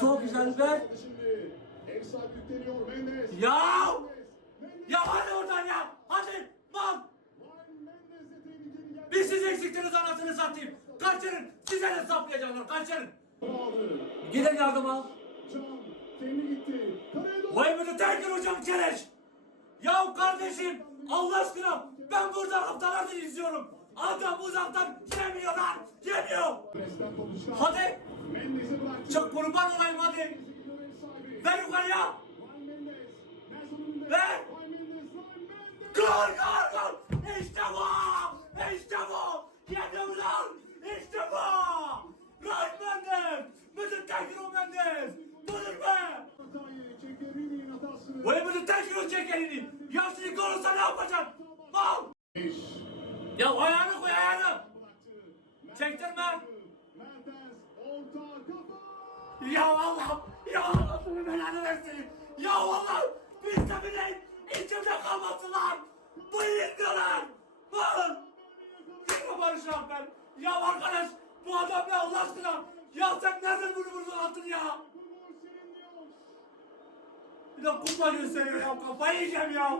Çok güzel ver. Ya! Ya hadi oradan ya. Hadi. Geldi. Bir siz eksiktiniz anasını satayım. Kaçırın. Size de saplayacaklar. Kaçırın. Gidin. Karaya doğru. Vay de terkin hocam Kereş. Ya kardeşim Allah aşkına ben buradan haftalardır izliyorum. Adam uzaktan yemiyor lan. Yemiyor. Hadi. Çok kurban olayım hadi. Ver yukarıya. Ver. Gol gol gol. İşte bu. İşte bu. Yedim lan. İşte bu. Ryan Mendes. Bütün terkin o Mendes. Budur be. Hatayı çekti. Rini'nin hatasını. Vay be de terkin o çek elini. Ya şimdi gol olsa ne yapacaksın? Beş. Ya ayağını versin! Ya Allah! Biz de bile içimde kalmasın lan! Bu yıkıyorlar! Lan! Yıkma Barış Alper! Ya arkadaş! Bu adam ne Allah aşkına? Ya sen nereden bunu vurdun attın ya? Bir de kupa gösteriyor ya kafayı yiyeceğim ya!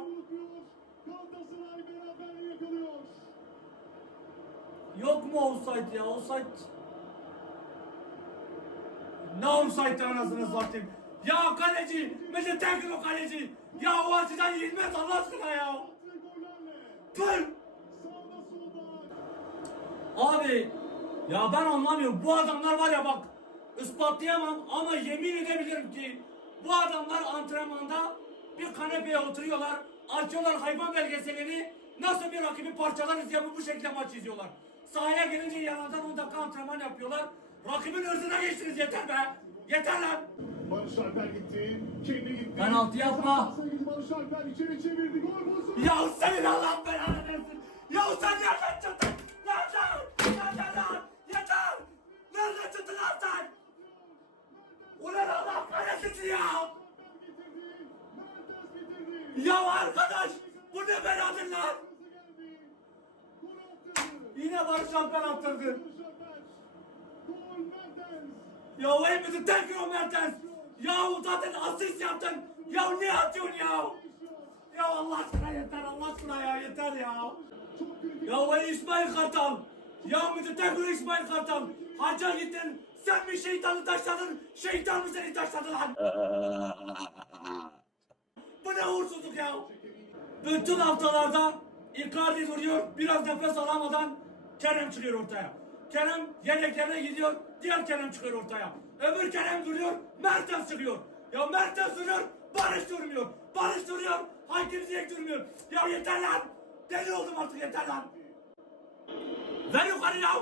Yok mu offside ya offside? Ne offside anasını satayım? Ya kaleci! Mesela Tekin o kaleci! Ya o açıdan yenilmez Allah aşkına ya! Solda. Abi ya ben anlamıyorum. Bu adamlar var ya bak ispatlayamam ama yemin edebilirim ki bu adamlar antrenmanda bir kanepeye oturuyorlar. Açıyorlar hayvan belgeselini. Nasıl bir rakibi parçalarız diye bu, şekilde maç izliyorlar. Sahaya gelince yanından 10 dakika antrenman yapıyorlar. Rakibin hırzına geçtiniz yeter be. Yeter lan. Barış Alper gitti. Kendi gitti. Penaltı yapma. Barış Alper içeri çevirdi. Gol pozisyonu. Ya senin Allah belanı versin. Ya sen nereden çıktın? Nereden? Nereden lan? Yeter. Nereden çıktın lan sen? Ulan Allah kahretsin ya. Ya arkadaş bu ne beladır lan? Yine Barış Alper attırdı. Barış Alper. Gol Mertens. Ya o hepimizi tekrar Mertens. Ya zaten asist yaptın. Ya ne atıyorsun ya? Ya Allah aşkına yeter Allah aşkına ya yeter ya. Ya o İsmail Kartal. Ya müdür tekrar İsmail Kartal. Hacca gittin. Sen mi şeytanı taşladın? Şeytan mı seni taşladı lan? Bu ne uğursuzluk ya? Bütün haftalarda Icardi duruyor. Biraz nefes alamadan Kerem çıkıyor ortaya. Kerem yedeklerine gidiyor. Diğer Kerem çıkıyor ortaya. Öbür Kerem duruyor. Mertens çıkıyor. Ya Mertens duruyor. Barış durmuyor. Barış duruyor. Hakim Ziyech durmuyor. Ya yeter lan. Deli oldum artık yeter lan. Ver yukarı ya.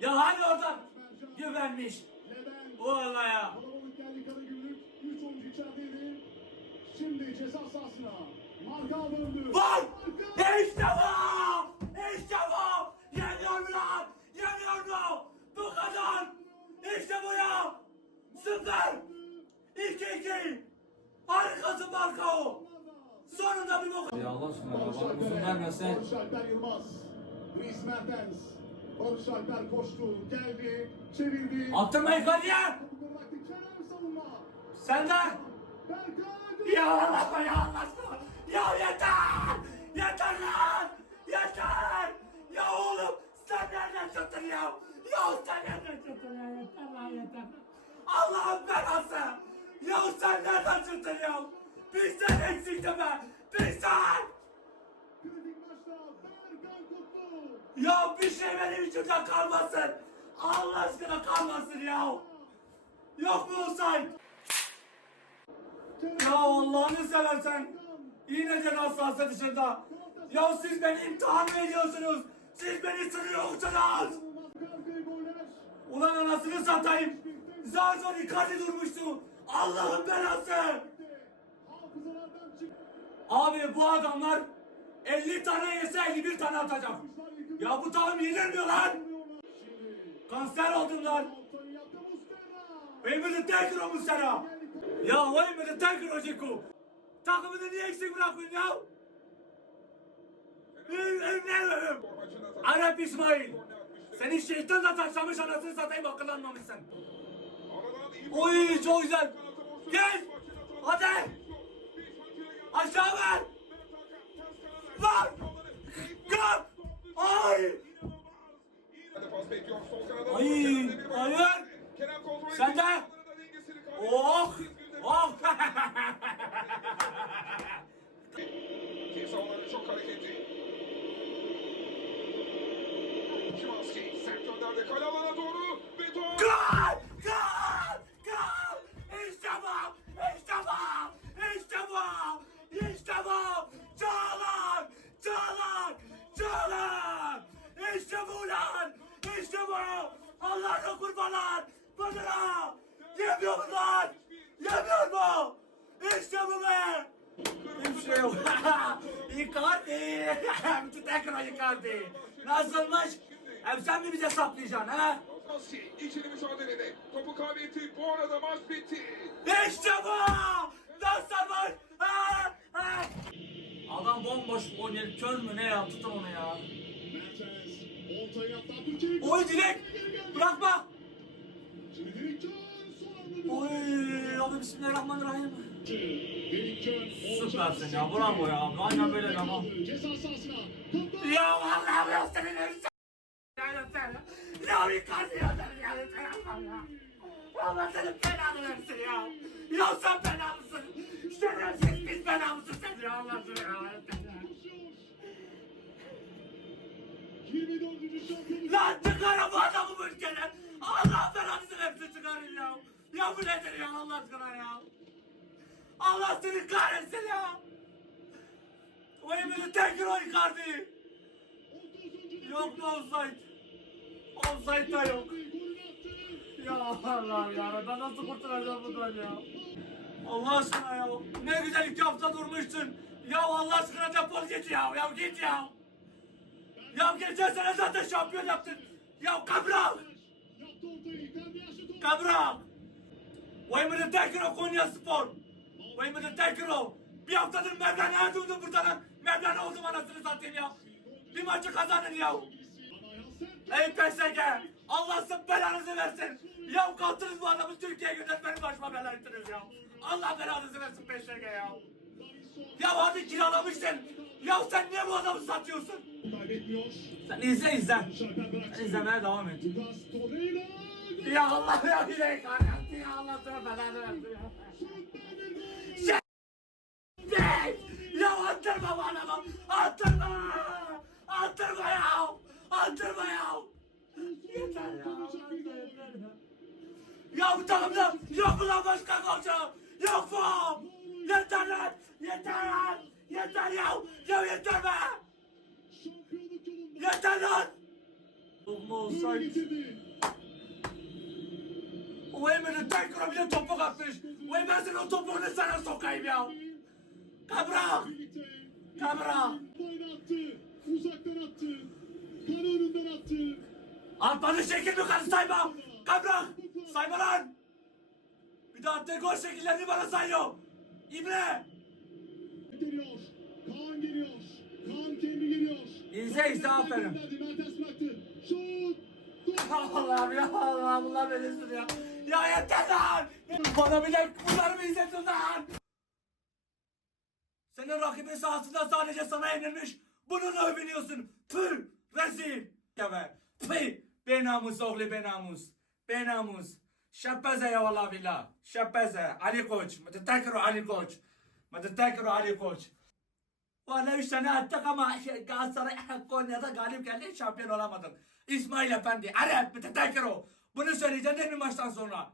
Ya hadi oradan. Mercan. Güvenmiş. Valla ya. Kalabalık geldi Karagümrük. 3 oyuncu içerideydi. Şimdi ceza sahasına. Marka döndü. Var. İşte bu. İşte bu. Yeniyor lan. Yeniyor mu? Bu kadar. İşte bu ya. Süper. 2-2. Harikasın Markao. Sonunda bir bok. Ya Allah aşkına ya. Bana uzun vermesen. Barış Alper Yılmaz. Dries Mertens. Barış Alper koştu. Geldi. Çevirdi. Attırma Icardi'ye. Topu bıraktı. Kerem savunma. Sen de. Berkan. Ya Allah ya Allah aşkına. Ya yeter. Yeter lan. Yeter. Ya oğlum sen nereden çıktın ya? Ya sen nereden çıktın ya? Yeter lan yeter. Allah'ın belası. Ya sen nereden çıktın ya? Bizden eksikti be. Berkan Kutlu. Ya bir şey benim içimden kalmasın. Allah aşkına kalmasın ya. Yok mu olsaydı? Ya Allah'ını seversen. Yine ceza sahası dışında. Ya siz beni imtihan mı ediyorsunuz? Siz beni sınıyorsunuz. Ulan anasını satayım. Zar zor Icardi durmuştu. Allah'ın belası. Abi bu adamlar 50 tane yese 51 tane atacak. Ya bu takım yenilmiyor lan. Kanser oldum lan. Tekrar o Muslera. Ya o Emre'de tekrar o Ceko. Takımını niye eksik bırakıyorsun ya? Arap İsmail. Senin şeytan da taşlamış anasını satayım akıllanmamışsın. Oy çok güzel. Gel. Hadi. Aşağı ver. Kanada. Gol. Ay. Ay, hayır. bakıyor. Kerem kontrol Sen ediyor. de. Yanlarında dengesini kaybediyor. Oh. Çizgide- Oh. Kimse onları çok hareketli. Şimanski sert gönderdi. Kale alana doğru. Ve top. Gol! Gol! Gol! İşte bu! İşte bu! İşte bu! İşte bu! Çağlar! Çağlar! Çağlar! İşte bu lan! İşte bu! Allah'ın kurbanlar! Badına! Yemiyor mu lan? Yemiyor mu? İşte bu be! Icardi! Tekrar Icardi! Nasılmış? Hem sen mi bize saplayacaksın ha? İçeri mücadelede. Topu kaybetti. Bu arada maç bitti. İşte bu! Nasıl var? Ha? Ha? Adam bomboş oynuyor. Kör mü ne ya? Tutun onu ya. Yaptı. Oy direkt! Bırakma! Oy! Abi bismillahirrahmanirrahim. Süpersin ya. Bravo ya. Aynen böyle. Topla. Ya vallahi ya senin ölüsün. Ya yeter ya. Ya Icardi ya sen ya yeter ya. Allah senin belanı versin ya. Ya sen belalısın. Şerefsiz biz belamısın sen ya Allah seni ya. yeter ya. Koşuyor. 24. şampiyonluk. Lan çıkarın bu adamı bu ülkeden. Allah belanızı versin çıkarın ya. Ya bu nedir ya Allah aşkına ya. Allah seni kahretsin ya. O emini tekrar o Icardi. 30. Yok mu offside? Offside da yok. Ya Allah ya ben nasıl kurtulacağım buradan ya? Allah aşkına ya. Ne güzel iki hafta durmuştun. Ya Allah aşkına defol git ya. Ya git ya. Ya geçen sene zaten şampiyon yaptın. Ya top. Kabrak. Vayımını tekrar Konya Spor. Vayımını tekrar. Bir haftadır Mevlana Erdoğan'ı burada lan. Mevlana oldum anasını satayım ya. Bir maçı kazanın ya. Ey PSG! Allah sizin belanızı versin! Ya kalktınız bu adamı Türkiye'ye götürüp benim başıma bela ettiniz ya! Allah belanızı versin PSG ya! Ya hadi kiralamışsın! Ya sen niye bu adamı satıyorsun? Sen izle izle! Bıraktı. İzlemeye devam et. Ya Allah ya bir de ya Allah sana belanı versin ya! Attırma bu adamı! Attırma! Attırma ya! Attırma ya! Yeter ya! Ya! Bu takımda yok mu lan başka golcü? Yok mu? Yeter lan! Yeter lan! Yeter ya! Ya yeter be! Yeter lan! Olma olsaydı. Emre'nin tekrar bir de topuk atmış. O topuğunu sana sokayım ya. Kabrak! Kabrak! Boyna attı. Uzaktan attı. Kale önünden attı. Atmanın şekil yukarı sayma! Kabrak! Sayma lan! Bir de attığı gol şekillerini bana sayıyor! İbre! Geliyor. Kaan geliyor. Kaan kendi geliyor. İzle, izle, aferin. Mertens bıraktı. Şut. Allah'ım ya Allah'ım bunlar beni ya. Ya yeter lan! Bana bir de bunları mı izletin lan? Senin rakibin sahasında sadece sana yenilmiş. Bununla övünüyorsun. Püh! Rezil! Ya be! Püh! Be namus oğlu be namus. Şapeze ya vallahi billah. Şapeze. Ali Koç. Mıtıtakır Ali Koç. Mıtıtakır Ali Koç. Valla üç tane attık ama şey, Galatasaray Konya'da galip geldi şampiyon olamadık. İsmail Efendi, Arap, Mıtıtakır o. Bunu söyleyeceğim değil mi maçtan sonra?